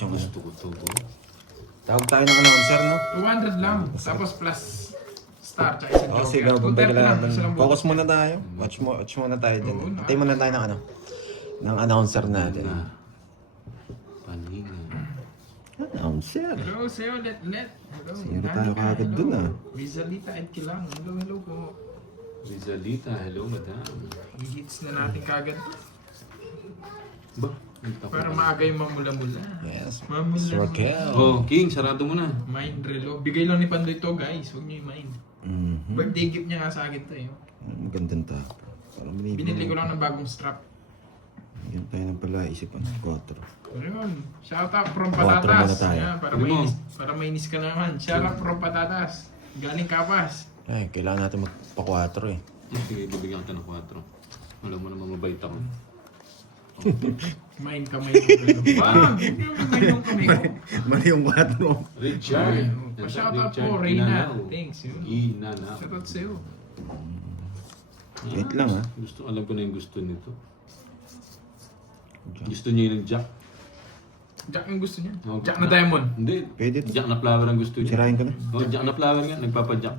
yung ano. Gusto ko to. Tawag tayo ng announcer, no? 200 lang. Tapos plus star, tsaka isang Oo, joker. sige, bantay ka 230 lang. lang. Isa lang Focus butas muna tayo. Watch muna tayo dyan. Oo, Antay muna tayo ng ano. Ng announcer natin. Paninga. Announcer. Hello, sa'yo, let. Hello. Sige tayo kagad dun, ah. Rizalita at Kilang. Hello po. Rizalita, hello madam. I-hits na natin kagad. Ba? Para maaga yung mamula-mula. Yes. Mamula. Sir Raquel. Oh, King, sarado mo na. Mind relo. Bigay lang ni Pandoy to, guys. Huwag niyo i-mind. Mhm. Birthday gift niya nga sa akin to, eh. Magandang tapo. Parang Binili ko lang ng bagong strap. Yan tayo ng pala isipan. 4. Ayun. Shout out from Quattro muna Patatas. tayo. Yan, para Ano mo? mainis ka naman. Shout out from Patatas. Galing Kapas. Ay, kailangan natin magpa-4 eh. Sige, bibigyan kita ng 4. Alam mo naman mabait ako. Main kamay ko. Wow! Main yung kamay ko. Mali yung 4. Richard. Pa-shout out po, Reyna. Thanks, yun. Inana. Shout out sa'yo. Wait lang ha. Alam ko na yung gusto nito. Gusto niya yung Jack. Jack yung gusto niya. Oh, Jack na Diamond. Hindi. Pwede. Jack na flower ang gusto niya. Sirahin ko na. Oh, Jack na flower nga. Nagpapa-Jack.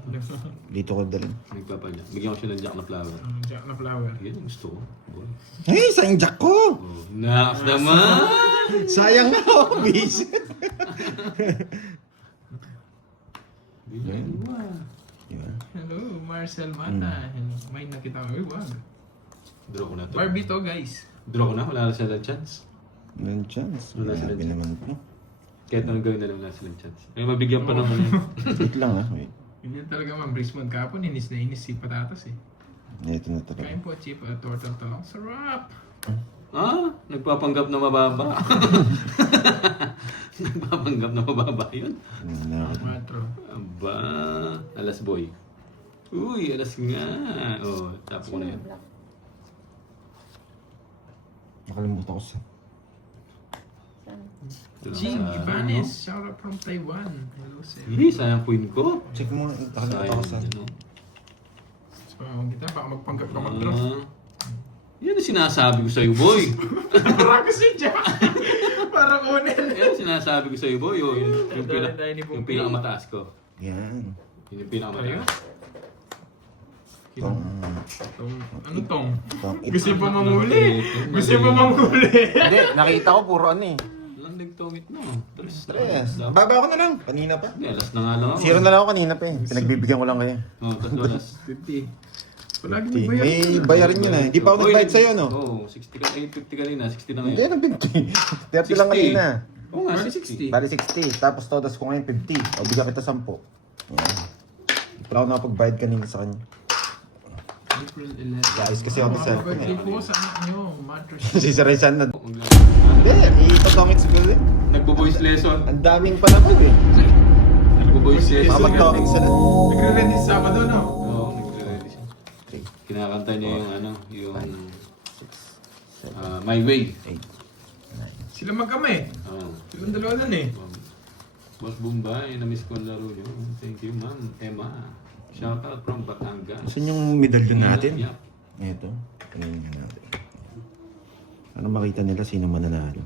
Dito ko dalhin. Nagpapa-Jack. Bigyan ko siya ng Jack na flower. Jack na flower. Yan ang gusto ko. Boy. Ay, sayang jack ko! Oh, naks naman! Sayang na ako, bis. Bigyan mo ah. Diba? Hello, Marcel Mata. Hello. May nakita ko. Uy, wag. Draw ko na to. Barbie to, guys. Draw ko na. Wala na sila chance. Walang chance. Wala sila Grabe chance. naman po. Kahit anong gawin na lang wala silang chance. Ay, mabigyan pa naman yun. Wait lang ha. Wait. Yun talaga, ma'am. Brisbane kapon. Inis na inis si Patatas, eh. Ito na talaga. Kain po, chip. Tortang talong. Sarap! Ah, nagpapanggap na mababa. Nagpapanggap na mababa yun. Matro. Aba, alas boy. Uy, alas nga. Oh, tapo ko na yan. Nakalimutan ko sa... Jing Ibanez. Shout out from Taiwan. Hello, sir. Hindi, sayang point ko. Check mo. Nakalimutan ko sa... Sayang, So, kita, baka magpanggap ka mag-draw. Yan ang sinasabi ko sa'yo, boy. Para kasi Jack. Parang unin. Yan ang sinasabi ko sa'yo, boy. Oh, yung pinakamataas ko. Yan. Yun yung pinakamataas. Tong... Ano tong? Tong... Gusto niyo pa mamuli. Gusto niyo pa mamuli. Hindi, nakita ko puro ano eh. Walang nagtungit na. Tres. Baba ko na lang. Kanina pa. Hindi, alas na nga lang ako. Zero na lang ako kanina pa eh. Pinagbibigyan ko lang kayo. Oh, tapos alas. 50. Palagi May may bayar. bayarin yun eh. Hindi pa ako nag-bayad sa'yo, no? Oo, 60 ka, 50 kanina, 60 na Hindi, ngayon. nag 50. 30 lang kanina. Oo nga, Bali 60. 60. Bali 60. Tapos todas ko ngayon 50. O, bigyan kita 10. Yan. Hindi pa ako nakapag-bayad kanina sa kanya. April 11. Guys, kasi ako sa cellphone Birthday eh. po sa anak nyo. Mattress. Si Saresan na... Hindi, ito-tongits ko din. Nagbo-voice lesson. Ang daming panahon eh. Nagbo-voice lesson. Mamag-tongits na. Nagre-release Sabado, no? Oo, nagre-ready siya. Kinakanta niya yung ano, yung My Way. 8. Sila magkami. Oo. Silang dalawa nun eh. Boss Bombay, na-miss ko ang laro niyo. Thank you, ma'am. Emma. Shout out from Batangas. Saan yung medalyon natin? Yup. Ito. Kanina natin. Ano makita nila sino mananalo?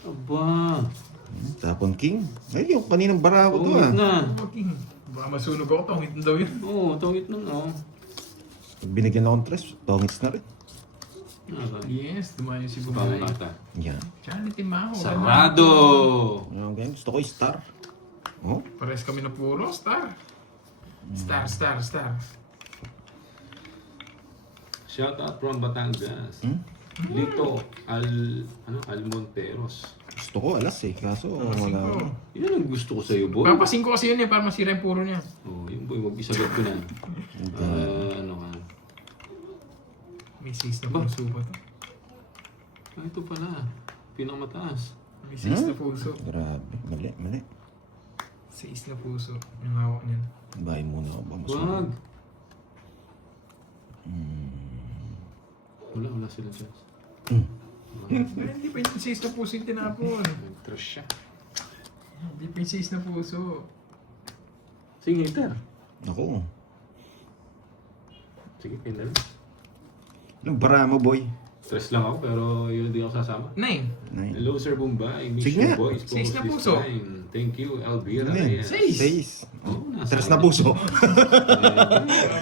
Aba. Tapon King? Ay, yung kaninang barako to Tungit ah. na. Fucking. Baka masunog ako. Tongit na daw yun. Oo, tungit na. Oo. Pag binigyan akong tres, tongits na rin. Yes, dumayo si Bumay. Pangkata. Yan. Charity Maho. Sarado! Ayan, ganyan. Gusto ko yung star. Oh? Pares kami na puro. Star. Star. Shout out from Batangas. Lito Almonteros. Gusto ko alas eh. Kaso wala ako. Yan ang gusto ko sa'yo, boy. Papasin ko kasi yun eh. Para masira yung puro niya. Oh, yun boy, wag isagot ko na. Ano ka? May 6 na puso pa to. Ah, ito pala. Pinakamataas. May 6 na puso. Grabe. Mali. 6 na puso. Yung hawak niyan. Bahay muna ako. Ba, Wag. Wala sila chance. Hindi pa yung 6 na puso yung tinapon. Nag-trash siya. Hindi pa yung 6 na puso. Sige, hitter. Ako. Sige, pinal. Anong bara mo, boy? Stress lang ako pero yun di ako sasama. 9. Hello Sir Bombay, miss Sige you nga. boys. Seis na This puso. time. Thank you, Elvira. Ano yan? Reyes. 6. Oh, nasa Tres na puso.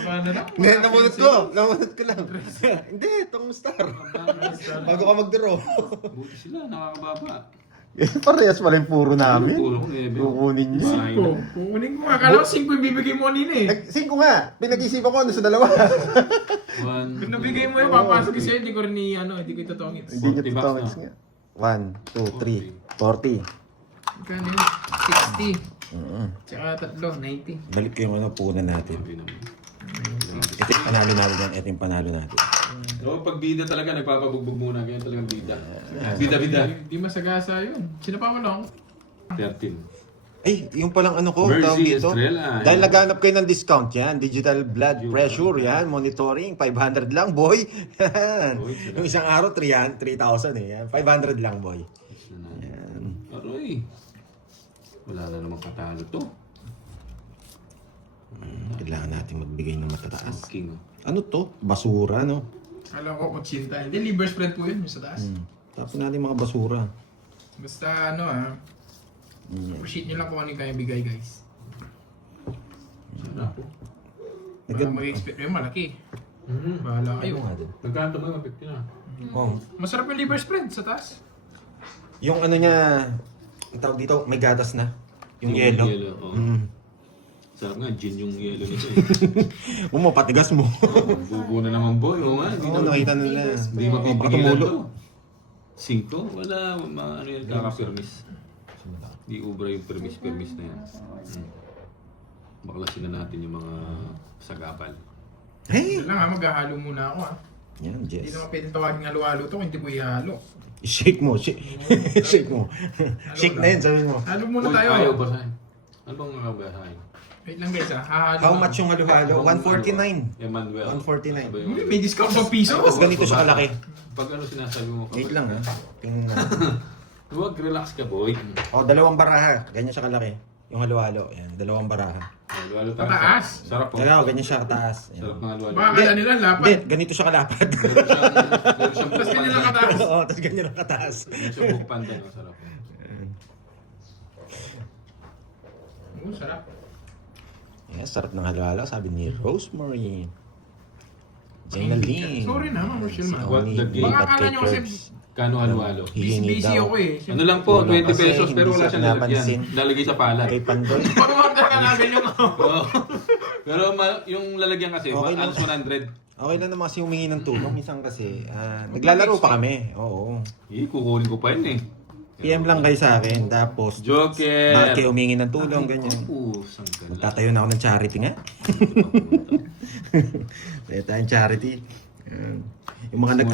Paano na? Hindi, namunod ko. Namunod ko lang. Hindi, itong star. Bago ka mag-draw. Buti sila, nakakababa. Parehas pala yung puro namin. Puro ko, Nebe. Kukunin niyo. Bahay Ko, na. kukunin ko. Akala ko 5 yung bibigay mo kanina eh. 5 nga. Pinag-isipan ko ano sa dalawa. Kung nabigay mo yung papasok sa'yo, hindi ko rin hindi ko itutongit. Hindi niyo 40 bucks tutawag na. nga. 1, 2, 3, 40. Kano yun? 60. Tsaka 3, 90. Balik ko yung ano, punan natin. Sabi naman. Ito yung panalo natin yan. Ito yung panalo natin. So, pag bida talaga, nagpapabugbog muna. Kaya talagang bida. Bida-bida. Di masagasa yun. Sino pa mo lang? 13. Ay, yung palang ano ko, Mercy tawag dito. Estrella. Dahil naghanap kayo ng discount yan. Digital blood pressure yan. Monitoring, 500 lang, boy. Yan. Boy, Yung isang araw, 3,000 eh. Yan. 500 lang, boy. Aroy. Wala na namang katalo to. Kailangan natin magbigay ng matataas. King. Ano to? Basura, no? Alam ko kutsinta. Hindi, liver spread po yun. Yung sa taas. Tapos natin mga basura. Basta appreciate nyo lang kung ano yung kaya bigay guys. Sana po. Baka mag-expect nyo malaki. Bahala kayo. Nagkanto mo yung 50 na. Oh. Masarap yung liver spread sa taas. Yung ano niya, ang tawag dito, may gatas na. Yung yellow. Oo. Mm. Sarap nga, gin yung yellow nito eh. Mo, patigas mo. Bubo na naman boy. Oo nga. Oo, nakita nila. Hindi Baka mapipigilan tumulo. to. 5? Wala. Ano yan, kaka-permis. Di ubra yung permis na yan. Baklasin na natin yung mga sagapal. Hey! Ito lang maghahalo muna ako Yan, Hindi Jess. naman pwedeng tawagin halo-halo to kung hindi ko ihalo. Shake mo, shake. Shake mo. Shake na yun, sabihin mo. Halo muna Uy, tayo. ayaw ba sa'yo? Ano bang nakabasahin? Wait lang guys hahalo. How na. much yung halo-halo? 149. Emmanuel. 149. Sabi mo, May discount pa piso. Tapos ganito siya kalaki. Pag ano sinasabi mo? Wait lang ha. Tingnan na. Huwag, relax ka boy. O, 2 baraha. Ganyan siya kalaki. Yung halo-halo. Yan, 2 baraha. Halo-halo tayo. Pataas. Sarap po. Kaya ganyan siya kataas. Yan. Sarap ng halo-halo. Baka kala nila Hindi, lapad. ganito siya kalapad. Meron siyang Tapos buhok ganyan lang panda. kataas. Oo, tapos ganyan ang kataas. Meron siyang buhok panda. No? Sarap po. Sarap. Yes, sarap ng halo-halo. Sabi ni Rosemary. Jainaline. Sorry na, Ma'am Rochelle, ma. What the game? Baka akala nyo kasi Kano halo-halo? Hihingi busy daw. ako eh. Ano lang po, Tulong 20 kasi pesos pero hindi wala siya siyang pinapansin. lalagyan. Lalagay sa palad. Kay Pandoy. Pag-order ka na ganyan ako. Oo. Pero yung lalagyan kasi, Okay lang. alas 100. Okay lang naman kasi humingi ng tulong. Minsan kasi, naglalaro pa kami. Oo. Kukunin ko pa yun eh. PM lang kayo sa akin. Tapos, Joker! bakit kayo humingi ng tulong, ganyan. Pusang gala. Magtatayo na ako ng charity nga. Tayo tayong charity. Yan. Yung mga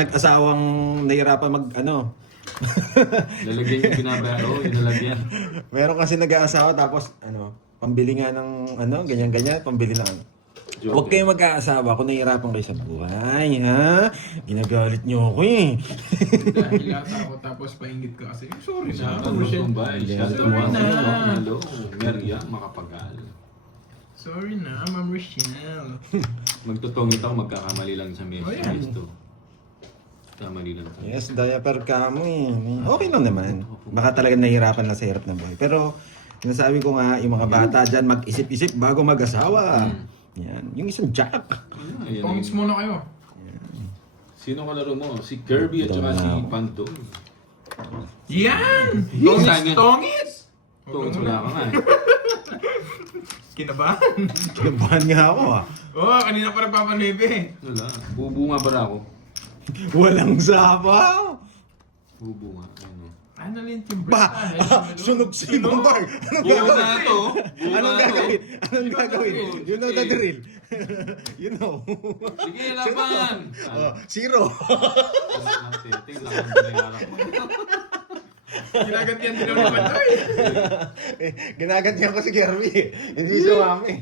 nag-asawang nahirapan Lalagyan yung binabayaro, yung lalagyan. meron kasi nag-aasawa tapos pambili nga ng ganyan-ganyan, pambili na Joker. Huwag kayong mag-aasawa kung nahihirapan kayo sa buhay, ha? Ginagalit niyo ako eh. Dahil yata ako tapos paingit ka kasi. Sorry na, Shout out Ma'am Rochelle. Bombay. Shout out Sorry na. Hello, Maria Makapagal. Sorry na, Ma'am Rochelle. Magtutungit ako, magkakamali lang sa Oh, yan. message to. Kamali lang sa Yes, diaper ka mo eh. Okay lang naman. Baka talaga nahihirapan lang sa hirap ng buhay. Pero, sinasabi ko nga, yung mga bata dyan, mag-isip-isip bago mag-asawa. Yan. Yung isang jack. Ayan, Pongits muna kayo. Sino kalaro mo? Si Kirby at saka si Panto. Yan! Yes, Tongits! Angel. Tongits! Tungit wala ka nga eh. Kinabahan. Kinabahan nga ako ah. Oo, kanina pa nagpapanebe. Wala. Bubunga ba na ako? Walang sabaw. Bubunga. Ano? Ano rin yung Ba, sunog si Bombay. Bunga na to. Anong gagawin? Anong gagawin? You know the drill. You know. Sige, laban! Oh, 0. Tingnan lang ang binayaran ko. Ginagantihan din naman Pandoy. Ginagantihan ko si Kirby. Hindi siya mami.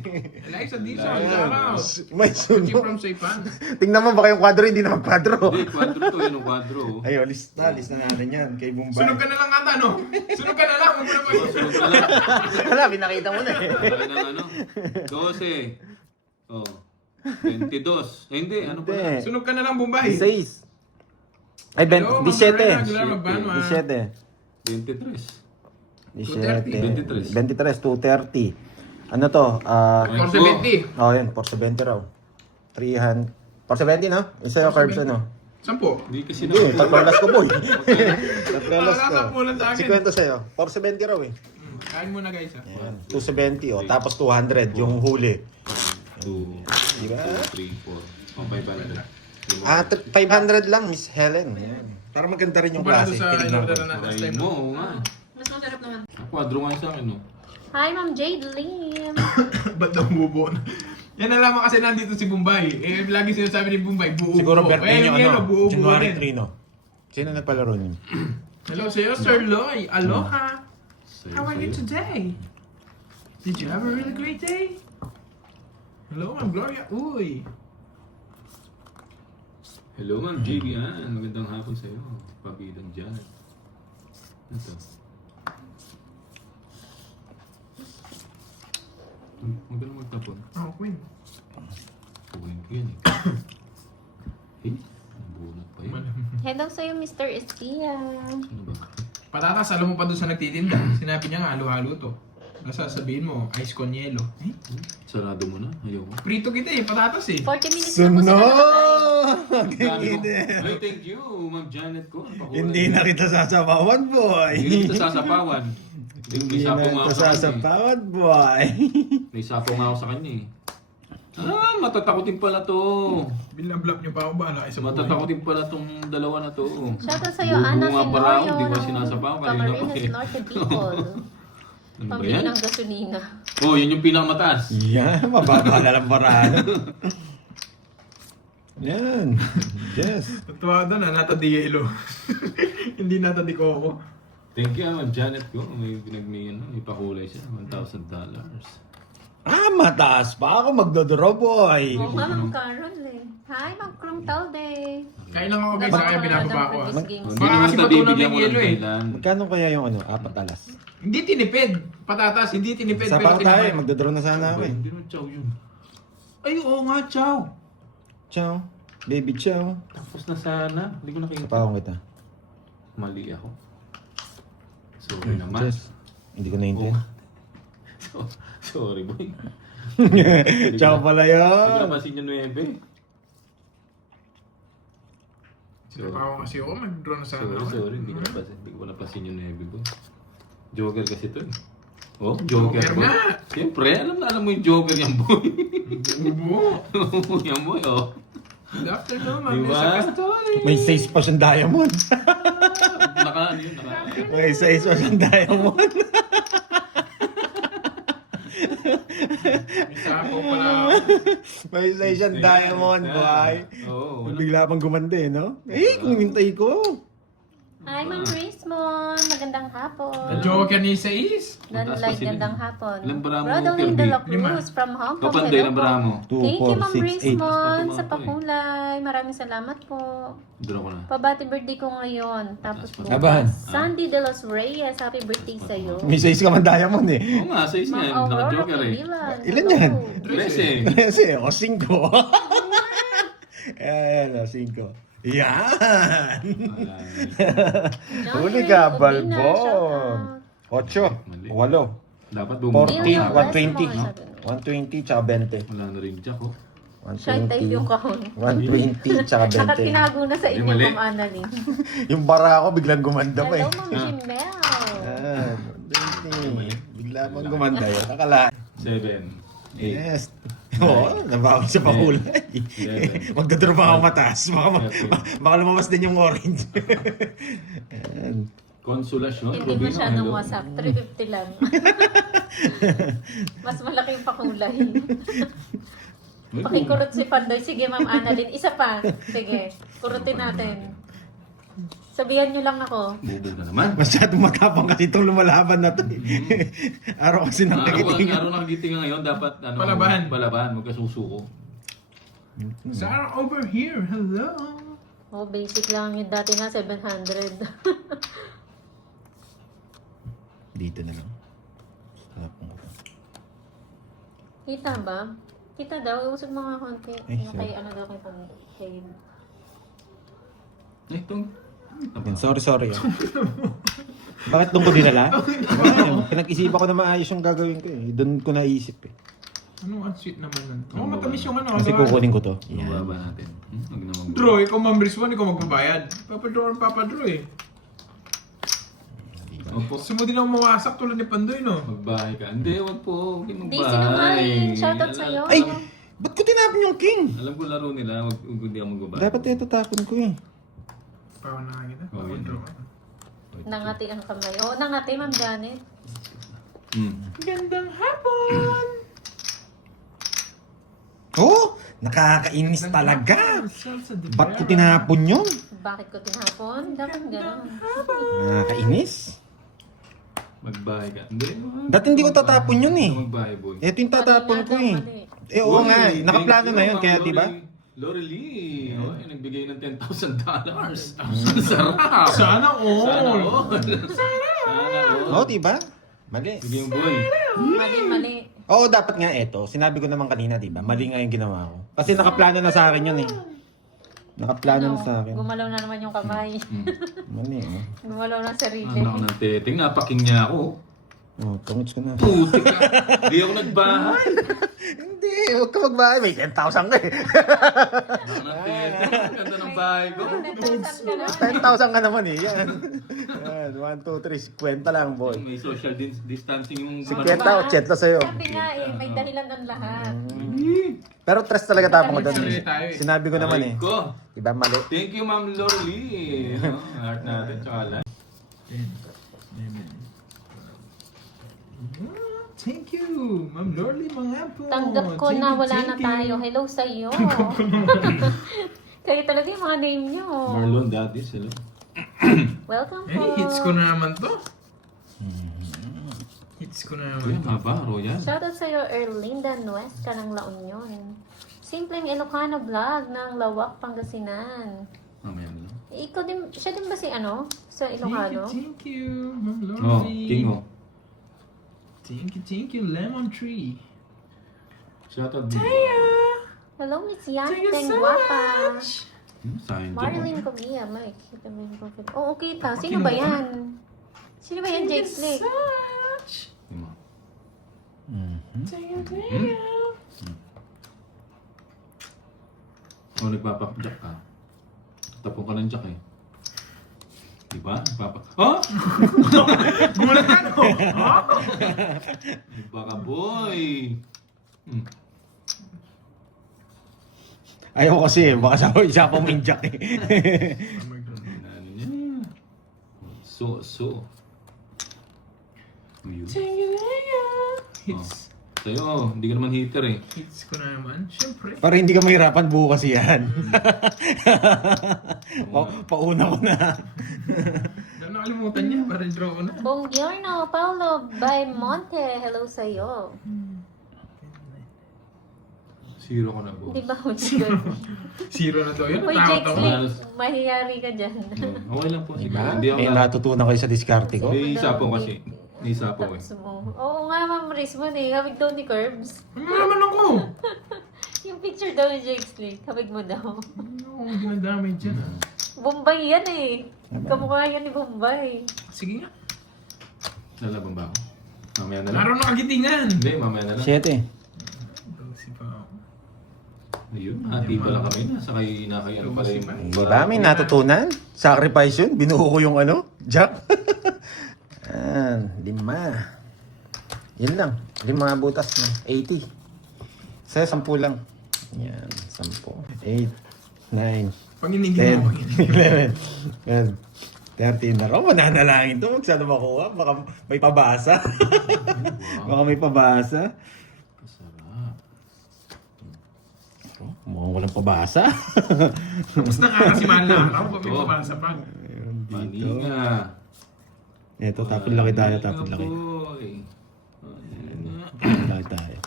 Eliza Dizon, shout out. May Thank you sunog. from Saipan. Tingnan mo baka yung kwadro hindi na magkwadro. Hindi, kwadro to. Yun ang kwadro. Ayo, lista natin yan kay Bombay. Sunog ka na lang ata, no? Sunog ka na lang. Huwag mo na mag- Sunod ka lang. Wala, pinakita mo na eh. Laki ng ano? 12. Oh. 22. Eh, hindi. Ano pala? Sunog ka na lang, Bombay. 6. Ay, Hello, 17. Regular magbano 17. 23. 17. 23. 23, 230. Ano to? 470. Oh, yun. 470 raw. 300. 470, no? Yung sa'yo, carbs, ano? 10. Hindi kasi Hindi, tatlolas ko, boy. Tatlolas ko. Wala ka muna sa akin. 50 sa'yo. 470 raw, eh. Kain muna guys ha. Yan. 270, oh. Tapos 200, yung huli. 2, Diba? 3, 4. Oh, 500. 500 lang, Miss Helen. Yan. Para maganda rin yung Kumpara klase. sa Tinignan ko. in-order na last Ay time. mo, oo nga. Mas masarap naman. Quadro nga sa akin, no? Hi, Ma'am Jade Lim. Ba't daw bubo na? Yan na lamang kasi nandito si Bombay. Eh, lagi sinasabi ni Bombay, buo. Siguro birthday Eh, nyo, yung ano? buo January rin. 3, no? Sino nagpalaro niyo? Hello sa'yo, Sir Loy. Aloha. Sa'yo, How are you sa'yo. today? Did you have a really great day? Hello, Ma'am Gloria. Uy. Hello, Ma'am Jibian. Magandang hapon sa'yo. Pabidang dyan. Ito. Huwag ka na magtapon. Oh, Queen. Puwing ko yan eh. Eh, nabunot pa yun. Hello sa'yo, Mr. Estia. Ano ba? Patatas, alam mo pa doon sa nagtitinda. Sinabi niya nga, halo-halo to. Nasa sabihin mo, ice con yelo. Eh? Sarado mo na. Ayaw mo. Prito kita eh, patatas eh. 40 minutes na po sila nakakain. Ay, thank you, Ma'am Janet ko. Ano pa kulay? Hindi na kita sasabawan, boy. Hindi kita sasapawan. May sapo nga ako sa kanya. sasapawan, boy. May sapo nga ako sa kanya eh. Ah, matatakotin pala to. Binablap niyo pa ako, bahala kayo sa buhay. Matatakotin pala tong dalawa na to. Shoutout sa'yo, Bubo Ana nga pala ako, Tenorio di ba ng sinasapawan? Kanina pa Camarines eh. Norte People. Ano ba Pambili yan? ng gasolina. Oh, yun yung pinakamataas. Yan, mababa na lang barano. Yan. Yes. Tatuwa doon nata di yelo. Hindi nata di coco. Thank you, Ma'am Janet ko. May may pakulay siya. $1,000. Mataas pa ako magdodoro, boy. Oo nga, Ma'am Carol eh. Hi, Ma'am Krung Talde. Kain lang ako guys, kaya binababa ko ah. Hindi Baka naman kasi kita matunaw bibigyan yung ko ng yelo eh. kailan. Magkano kaya yung ano, 4 alas? Hindi tinipid. Patatas, hindi tinipid. Sa pa tayo, magdodoro na sana ako eh. Hindi naman chow yun. Ay, oo nga, chow. Ciao. Baby, ciao. Tapos na sana. Hindi ko nakita. Kapawang kita. Mali ako. Sorry naman. Yes. Hindi ko naintindihan. Sorry, boy. Ciao pala Hindi ko yun. napansin yung 9. Sinapawa kasi ako, mag-draw na sana ako. Sorry. Hindi ko napansin yung 9 ko. Joker kasi to eh. Oh, Joker Joker boy. nga. Siyempre, alam mo yung Joker yung boy. Bubo. Yung boy, oh. Good afternoon, Ma'am Diba? Lisa Castori. May 6 pa siyang diamond. Ano yun? May 6 pa siyang diamond. May sapo pala ako. May 6 siyang diamond, boy. Oo. Bigla pang gumanda eh, no? Eh, kung hintay ko. Hi, Ma'am Rismon. Magandang hapon. The Joker ni Sais. Dan Mataas pa like sila. gandang hapon. Ilang baramo, Rodeline Kirby? de la Cruz from Hong Kong. Kapanday Hello ng po. Bramo. 2, Thank you, Ma'am 4, 6, 8. Rismon, Mas sa patumaw pakulay. Maraming salamat po. Draw ko na. Pabati birthday ko ngayon. Tapos Taas pa. Aban. bukas. Sandy de los Reyes. Happy birthday sa'yo. May 6 ka man diamond eh. Oo nga, sa Ma'am yan. Aurora Naka-Joker eh. Kibilan. Ilan Hello. yan? 13. Kasi, o 5. Ayan, o 5. Yan! Wala. John Huli Ray ka, Ubina, Balbon. shoutout. 8, Mali. 8. Dapat 40, bumili. William 120. Westmore, 120 tsaka 20. Wala na rin jack, oh. Shy type yung 120. kahon. 120 tsaka Saka 20. tinago na sa inyo, Mali. Ma'am Annalyn. Yung bara ko biglang gumanda pa eh. Hello, Ma'am Jimel. Ah, 120. Bigla pang gumanda yun. Akala. 7. 8. Yes. Oo, nabawas sa pakulay. Magdodro pa ako mataas. Baka lumabas din yung orange. Ayan. Konsolasyon. Hindi Rubino, masyadong hello. wasak. 350 lang. Mas malaki yung pakulay. Pakikurot si Pandoy. Sige, Ma'am Annalyn. Isa pa. Sige. Kurutin natin. Sabihan nyo lang ako. Bubo na naman. Masyadong matapang kasi itong lumalaban na to. Araw kasi nang nagiting. Araw nagiting ngayon, dapat ano, Palaban. magkasusuko. Sarah over here. Hello. Oh, basic lang yung dati nga 700. Dito na lang. Hanap mo ko. Kita ba? Kita daw. Usog mga konti. Ay, Yung sorry. kay ano daw kay Pang. Kay... Ito. Yan, sorry. Oh. Bakit doon ko dinala? Pinag-isipan ko na maayos yung gagawin ko eh. Doon ko naisip eh. Ano, ang sweet naman nun. Oo, matamis yung ano. Kasi kukunin ko to. Yan. Yan. Baba natin. Huwag na mag- Draw, ikaw Ma'am Rizwan, ikaw magbabayad. Papadraw eh. Opo. Gusto mo din ako mawasak tulad ni Pandoy, no? Magbahay ka. Hindi, wag po. Huwag kayong Di, magbahay. sinungaling. Shoutout sa'yo. Ay! Ba't ko tinapon yung king? Alam ko laro nila. Huwag hindi ako magbahay. Dapat ito tapon ko eh. Pawan na kita. Oh, yun. Papadraw. Nangati ang kamay. Oo, nangati, Ma'am Janet. Gandang hapon! Oh! Nakakainis talaga! Salsa de Ba't ko vera. tinapon yun? Bakit ko tinapon? Dapat gano'n. Nakakainis? Magbahay ka. Hindi. Dati hindi ko tatapon yun eh. Magbahay, boy. Ito yung tatapon ko eh. Mali. Eh oo Uy, nga, nakaplano thank na you, yun, Ma'am kaya diba? Lori Lee. Oh, nagbigay ng $10,000. Sarap. Sana all! Sana all. Sana all. Oo, diba? Mali. Sige yung boy. Mali. Oo, dapat nga ito. Sinabi ko naman kanina, diba? Mali nga yung ginawa ko. Kasi nakaplano na sa akin yun eh. Nakaplano na sa akin. Gumalaw na naman yung kamay. Mali oh. Gumalaw na sarili. Ano ako ng teting? Napaking niya ako. Oh, tungits ko na. Putik ka. Hindi ako nagbahay. Hindi, huwag ka magbahay. May 10,000 ka eh. Ako ng teting. Ganda ng bahay ko. 10,000 ka naman eh. Yan. Yan. 1, 2, 3. Kwenta lang, boy. May social distancing yung... Kwenta o chat lang sa'yo. Sabi nga eh, may dahilan ang lahat. Pero tres talaga tapon ko doon eh. Sorry tayo eh. Sinabi ko naman eh. Ko. Diba mali? Thank you, Ma'am Lorly. Heart natin, tsaka live. Thank you, Ma'am Lorly Mangapo. Tanggap ko Thank na you, wala thank na you. tayo. Hello sa iyo. Kayo talaga yung mga name nyo. Marlon, Daddy's, hello. Welcome Eh, po. hits ko na naman to. Hits ko na Uy, naman to. haba, Royal. Shoutout sa iyo, Erlinda Nuesca ng La Union. Simpleng Ilocano vlog ng Lawak, Pangasinan. Mamaya na lang. Ikaw din, siya din ba si ano? Sa Ilocano? Thank you, Ma'am Lorly. Oh, King, oh. Thank you, Lemon Tree. Shoutout din. Hello, Miss Thank you Yanteng so Guapa. much. Sayang dyan. Marlene Covia, Mike. Kita mo yung profile. Oo, kita. Sino ba yan? Sino ba yan, Jake Slick? Yung mga- Thank you. Oh, nagpapak-jack ka. Tapon ka ng jack eh. Diba? Nagpapak... Oh! Gulat ka, no? Baka boy! Ayaw ko kasi eh. Baka isa pa minjak eh. Ano niya? So. Ayun. Hits. Sa'yo, hindi ka naman hater eh. Hits ko na naman. Siyempre. Para hindi ka mahirapan bukas yan. Pauna ko na. Dahil nakalimutan niya para draw ko na. Buongiorno, Paolo by Monte. Hello sa iyo. Zero ko na boss. Di ba, Jake? Zero na to. Yun, Uy, takot Jake ako. Slick, mahiyari ka dyan. Okay lang po. Sige. Diba? Hindi ako May natutunan kayo sa diskarte ko. May isa po kasi. May isa po eh. Tapos mo. Oo nga, Ma'am Rizwan eh. Habig daw ni Curbs. Ano naman ako? Yung picture daw ni Jake Slick. Habig mo daw. Ano, ginadamay dyan. Bombay yan eh. Kamukha yan ni Bombay. Sige nga. Lalaban ba ako? Mamaya na lang. Araw nakagitingan. Hindi, mamaya na lang. 7. Si pa. Ayun, hati pala kami. Nasa kayo inakay ano pala yung... Di ba? May natutunan? Sacrifice yun. Binuo ko yung ano? Jack. 5. Yun lang. 5 butas na. 80. Saya 10 lang. Yan. 10. 8. 9. Panginigin mo. 10. 11. 13 na. Oh, mananalangin to. Huwag sana makuha. Baka may pabasa. Baka may pabasa. Kasarap. Oh, mukhang walang pabasa. Tapos nakakasimahan na ako. May pabasa pa. Paninga. Ito, tapon laki tayo. Tapon Paninga, laki. boy. Tapon laki tayo.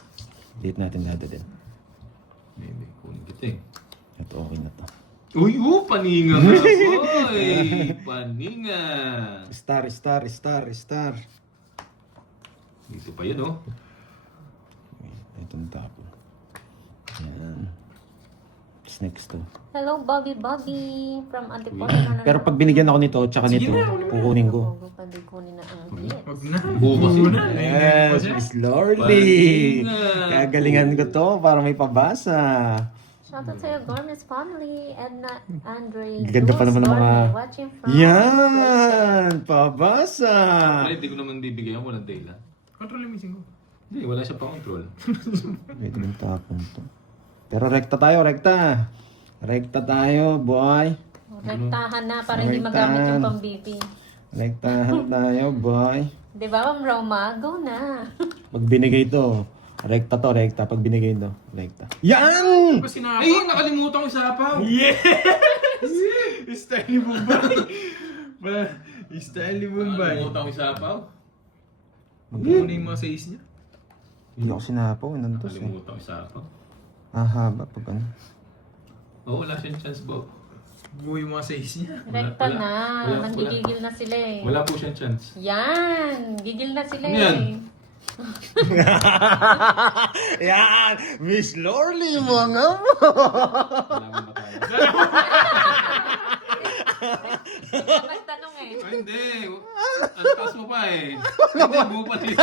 Dito natin dadalhin. Maybe, kunin kita eh. Ito, okay na to. Uy, paninga nga, boy! Paninga! Star. Dito pa yan, oh. Itong tapon. Yan. What's next to? Hello, Bobby from Antipolo. Pero pag binigyan ako nito, tsaka Sige nito, na, kunin mo. kukunin ko. Pwede kunin na ang hits. Wag na. Bukas Wag na. na. Yes, Miss Lordy. Palinga. Kaya galingan ko to para may pabasa. Shoutout sa'yo, Gomez family, Edna, Andre, Ganda pa naman ng mga... Gorme, watching from... Yan! Pabasa! Wala, hindi ko naman bibigyan. Walang dahilan. Control yung missing ko. Hindi, wala siya pa control. Wait, yung tapon to. Pero rekta tayo, rekta. Rekta tayo, boy. Rektahan na para hindi Rektahan. magamit yung pambibi. Rektahan tayo, boy. Di ba, Ma'am Roma? Go na. Pag binigay to, rekta to, rekta. Pag binigay to, rekta. Yan! Kasi na Ay, nakalimutan ko yung sapaw. Yes! Style ni Bombay. Style ni Bombay. Nakalimutan ko yung sapaw. Ano yung mga size niya? Hindi ako sinapaw, nandos eh. Nakalimutan ko yung sapaw. Haba pag ano. Oo, wala siyang chance, Bob. Buo yung mga size niya. Rekta Wala. na. Wala. Nanggigigil na sila eh. Wala po siyang chance. Yan! Gigil na sila Ano yan? eh. Yan! Miss Lorly, mga mo! Wala mo mataya. Magtanong eh. Ay, hindi. Ang taas mo pa eh. Hindi, buo pa rin.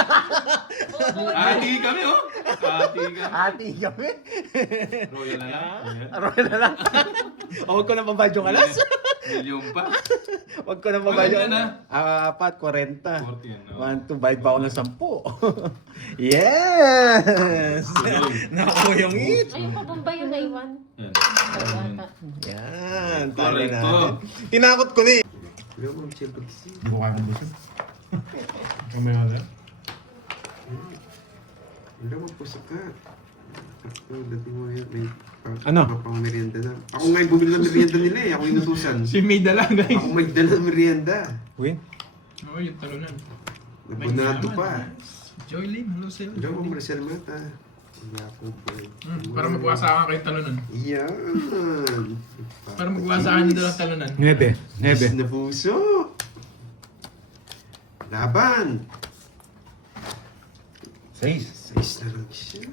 Ati kami, oh. Ati kami. Ati kami. Royal na lang. Ayan. Aroy na lang. O, huwag ko na mabad yung alas. Milyon pa. Huwag ko na mabad yung Maganda apat, 40. 40 yan, no? 1, 2, bayad pa ako ng 10. Yes! Naku yung it. Ayun pa, Bombay yung naiwan. Yan. Yan, tali Correct na. po. Tinakot ko na eh. Hindi ko kaya kung gusto. Mamaya na. Wala mo po sakat. Dati mo yan, may Ano? pang merienda na. Ako nga yung bumili ng merienda nila eh. Ako yung inutusan. Si May dala guys. Ako may dala ng merienda. Win? Oo, yung talunan. Nabunado pa. Joylene, hello sa'yo. Hello, Marcel Mata. Wala po po. Para magwasakan kayo talunan. Yan. Para magwasakan nyo dalang talunan. Nebe. Diyos na puso. Laban. 6. Sais na lang siya.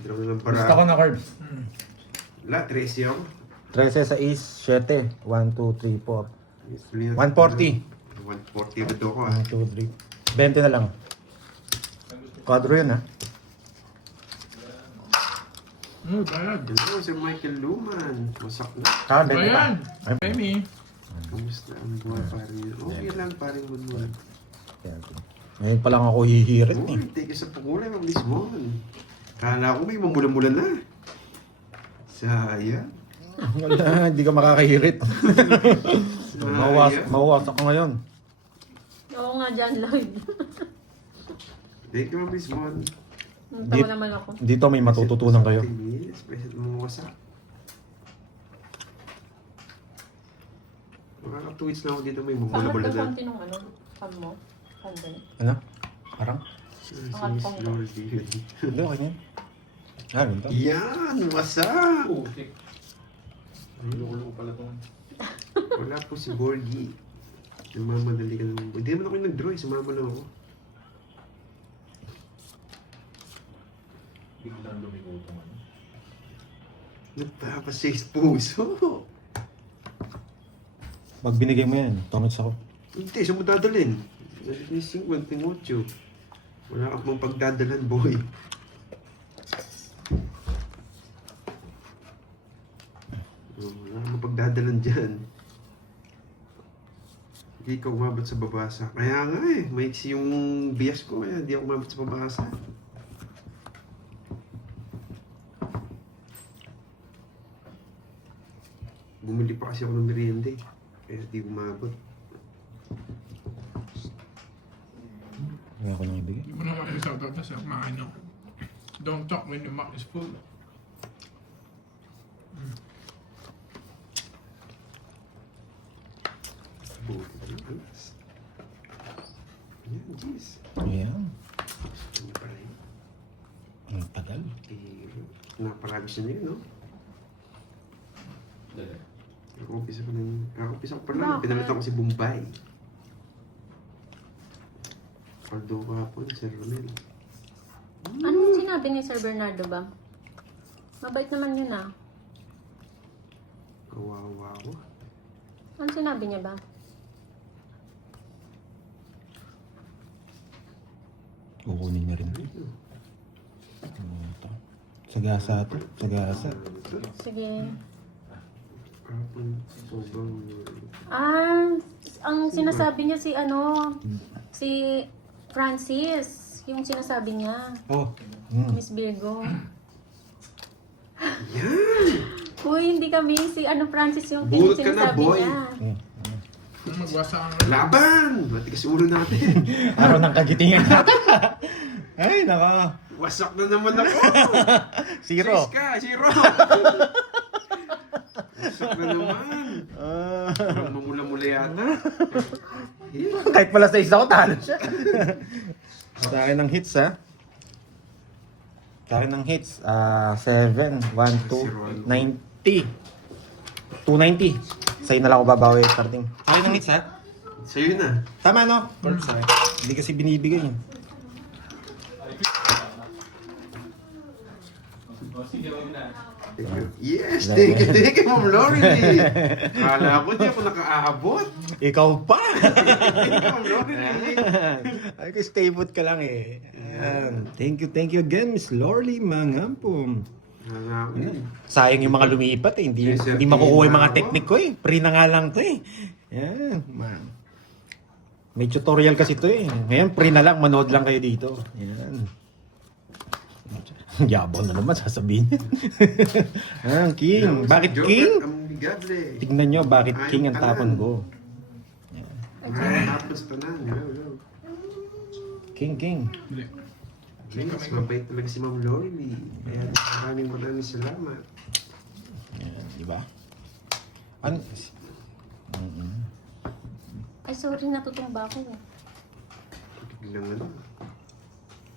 Dalawa na lang para. Gusto ko na carbs. Wala, 13 ako. 13 sa is, 7. 1, 2, 3, 4. 140. 140 ulit ako ah. 1, 2, 3. 20 na lang. Quadro yun ha. Bayad. Hello, Sir Michael Luman. Wasak na. Saka 20 pa. Bayad. Ay, Remy. Kamusta ang buhay paring yun? Okay lang paring Bunbun. ngayon pa lang ako hihirit eh. Uy, teka sa pagulay, Mabilis mo. Kala ko may mamula-mula na. Sayang. Wala, hindi ka makakahirit. Mawawasak ka ngayon. Oo nga, John Lloyd. Thank you, Mabilis mo. Tawa naman ako. Dito may matututunan kayo. Yes, preset mo wasak. Makaka-tweets na ako dito may Pangat mamula-mula ka na. konti nung ano, pan mo. Panday. Ano? Parang? Si Miss Lordy. Hindi, okay na yun. Ah, ganito. Yan, wasak! Putik. Ay, loko-loko pala to. Wala po si Borgie. Namamadali ka naman. Hindi naman ako yung nag-draw, sumama lang ako. Biglang lumiko itong ano. Nagpapasays puso. Pag binigay mo yan, tongots ako. Hindi, saan mo dadalhin? Nising 58. Wala ka pang pagdadalan, boy. Wala ka pang pagdadalan dyan. Hindi ka umabot sa babasa. Kaya nga eh, maiksi yung bias ko kaya hindi ako umabot sa babasa. Bumili pa kasi ako ng merienda eh. Kaya hindi umabot. Hindi ako nang ibigay. Hindi mo naman mag-shoutout na sa kumain ako. Don't talk when your mouth is full. Buti na alas. Ayan, jeez. Ayan. Ano pa rin? Ang tagal. Naparami siya na yun, no? Dali. Kakopisa ko pa lang. Bakit? Pinalitan ko si Bombay. Paldo ka hapon, Sir Ronel. Anong sinabi ni Sir Bernardo ba? Mabait naman yun ah. Kawawa ko. Ano sinabi niya ba? Kukunin na rin. Ito. Sagasa to. Sagasa. Sige. Kapon, sobrang... Ang sinasabi niya si Francis. Yung sinasabi niya, Oh. Miss Virgo. Uy, hindi kami. Si Francis yung Bulot ka na, sinasabi boy. niya. Magwasa ka Laban! Matigas ulo natin. Araw ng kagitingan. Ay, naka. Wasak na naman ako. Zero. 6 ka, 0. Wasak na naman. Mamula-mula yata. Kahit pala sa isa ko, talo siya. Sa akin ng hits, ha? Sa akin ng hits, 7, 1, 2, 90. 290. Sa'yo na lang ako babawi starting. Sa akin ng hits, ha? Sa'yo na. Tama, no? Corpse, ha? Hindi kasi binibigay. Yes, thank you, Ma'am Lorely. Kala ko di ako nakaaabot. Ikaw pa! Thank you, Ma'am Lorely. Ay, kay stay put ka lang eh. Ayan. Thank you again, Miss Lorly Mangampong. Kala ko yun. Sayang yung mga lumipat eh. Hindi, Yes, sir. hindi makukuha yung mga Ako. technique ko eh. Free na nga lang to eh. Yan, man. May tutorial kasi to eh. Ngayon, free na lang. Manood lang kayo dito. Yan. Yabang na naman, sasabihin niya. Ayan, King. Bakit Joker, King? amigable. Tignan nyo, bakit Ayun, King ang tanan. tapon ko. Tapos tanan. Go. King. Hindi. Yes, mabait talaga si Ma'am Lorely. Kaya maraming salamat. Yan, di ba? Ano? Ay, sorry, natutumba ako. Biglang ano.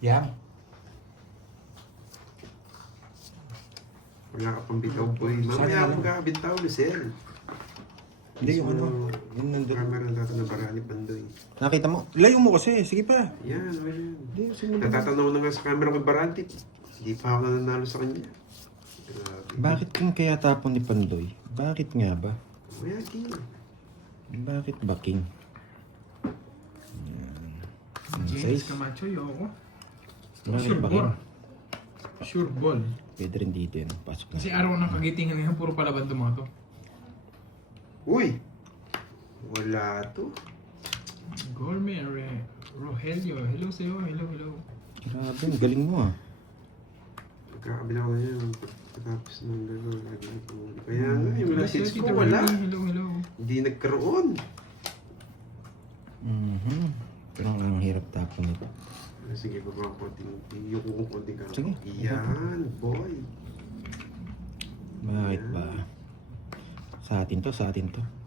Yan. Wala ka pang bitaw, boy. Mamaya akong kakabitaw, Lucel. Hindi, yung ano. Yung nandun. Camera natin na barani pandoy. Nakita mo? Layo mo kasi. Sige pa. Yan, wala yan. Hindi, sige. Natatanaw na nga sa camera ko Baranti. Hindi pa ako nananalo sa kanya. Grabe. Bakit King kaya tapon ni Pandoy? Bakit nga ba? Kaya, King. Bakit ba King? James Size? Camacho, yoko. Bakit Sure ba ball. King? Sure ball. Pwede rin dito yan. Pasok na. Kasi araw ng kagitingan ngayon, puro palaban tumato. Uy! Wala to. Gourmet, Rogelio. Hello sa'yo, hello. Grabe, ang galing mo ah. Pagkakabila ko na yan. Pagkatapos ng gano'n, lagi na tumuli. Kaya nga, yung mga Hello, seats Tita ko, wala. Rogelio. Hello. Hindi nagkaroon. Pero ang hirap tapon nito. Sige, baba ko konting, yung kung konting ka. Sige. Yan, boy. Bakit ba? Sa atin to,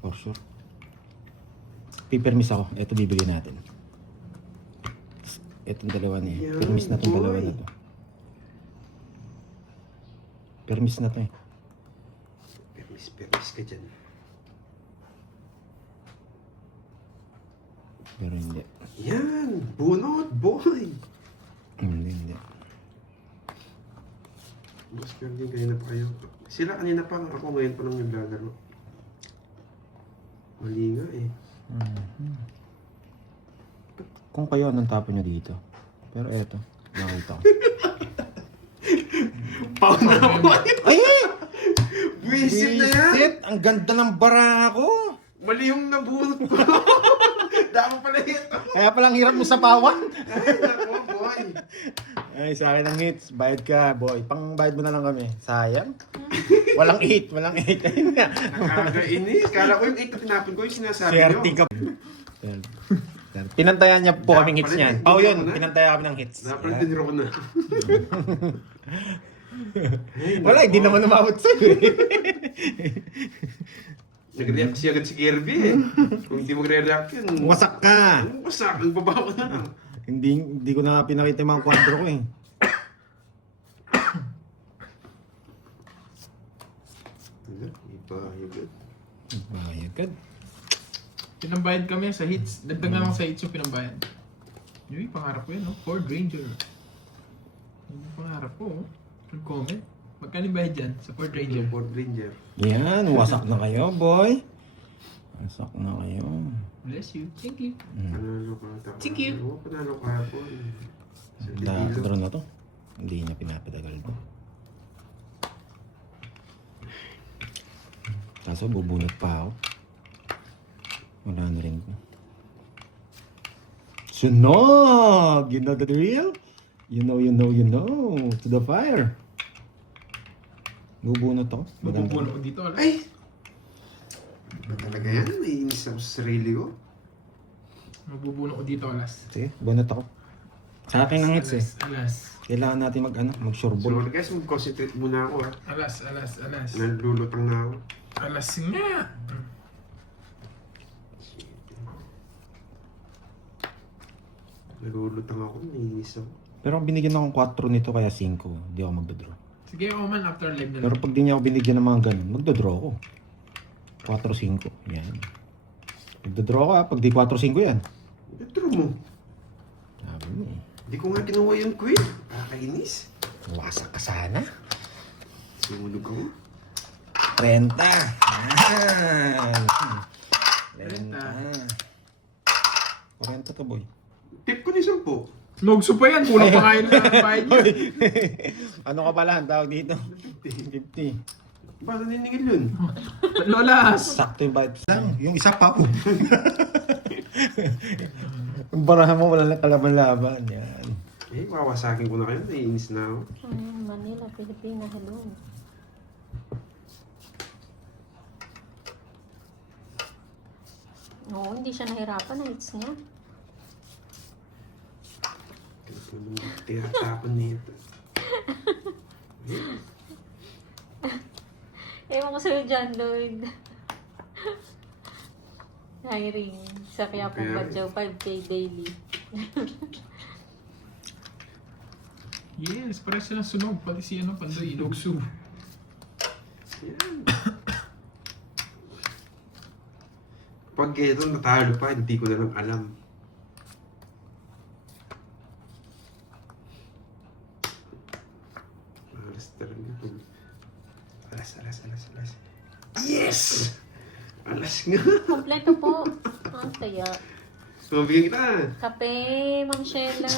for sure. Pipermis ako. Ito bibigyan natin. Itong dalawa niya. Yan, Permis na itong dalawa boy. na to. Permis na to eh. Permis ka dyan. Pero hindi. Yan, bunot, boy. Hindi. Boss, pero din kanina pa kayo. Sila kanina pa, ako ngayon pa lang naglalaro. Mali nga eh. Kung kayo, anong tapon nyo dito? Pero eto, nakita ko. Pauna boy! Ay! Buisit na yan! Visit! Ang ganda ng bara ko! Mali yung nabunot ko. Damo pala ito. Kaya palang hirap mo sa pawan. Ay, nako, boy. Ay, sa akin ang hits. Bayad ka, boy. Pang-bayad mo na lang kami. Sayang. Walang 8. Ayun nga. Nakakainis. Kala ko yung 8 na tinapon ko yung sinasabi Swerte nyo. ka. Pinantayan niya po kaming hits Pala, niyan. hindi Pao yun, ako na. pinantayan kami ng hits. Napalagdiniro ko na. Wala, hindi naman umabot sa'yo eh. Nag-react siya agad si Kirby eh. Kung hindi mag-react yun. Wasak ka. Wasak. Nagbaba ko na. Hindi ko na pinakita yung mga kwadro ko eh. Iba. Bayagad. Pinambayad kami sa hits. Dagdagan lang sa hits yung pinambayad. Yung pangarap ko yun, no? Ford Ranger. Yung pangarap ko, oh. Yung comment. Magkano ba dyan sa Ford Ranger? Ford Ranger. Yan, wasak na kayo, boy. Wasak na kayo. Bless you. Thank you. Panalo ka. Thank you. Oo, panalo ka po. Sa Lahat Dilo. na to. Hindi niya pinapatagal to. Kaso bubunot pa ako. Wala na rin ko. Sunog! You know the drill? You know. To the fire. Bubunot ako. Mabubuno ko dito. Alas. Ay! Ba talaga yan? Naiinis ako sa sarili ko. Mabubuno ko dito, alas. Sige, bunot ako. Sa akin ang hits eh. Alas. Kailangan natin mag-sureball. So guys, mag-concentrate muna ako ha. Alas. Nalulutang na ako. Alas nga. Nalulutang ako, naiinis ako. Pero binigyan akong 4 nito kaya 5. Hindi ako magdodraw. Sige, ako man after live na Pero lang. pag di niya ako binigyan ng mga ganun, magdodraw ako. 4-5. Yan. Magdodraw ako ha. Pag di 4-5 yan. Ito mo. Sabi mo eh. Hindi ko nga kinuha yung queen. Kakainis. Wasak ka sana. Sumulog ako. 30. Yan. 40 to boy. Tip ko ni 10. Nogso pa yan. Kulang pa kayo ng bayad niya. Ano ka pala? Ang tawag dito? 50. Paano niningil yun? Lolas. Sakto yung bite lang. Yung isa pa po. Yung barahan mo wala lang kalaban-laban. Yan. Eh, wawasakin ko na kayo. Naiinis na ako. Manila, Pilipina, hello. Oo, hindi siya nahirapan. Hits niya. Tinatapon nito. Ewan ko sa'yo dyan, Lloyd. Hiring. Sa kaya pong badyaw, 5K daily. Yes, parang silang sunog. Pati si ano, Pandoy, Nogso. Yan. Pag ito natalo pa, hindi ko na lang alam. Alas talaga ito. Alas. Yes! Alas nga. Kompleto po. Ang saya. Mabigyan kita. Kape, Ma'am Sheila.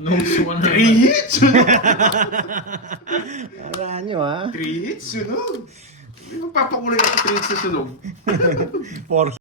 Nogso ka na. 3 hits! Sunog! Wala nyo ha? 3 hits! Sunog! Papakulay ako 3 hits sa sunog. 4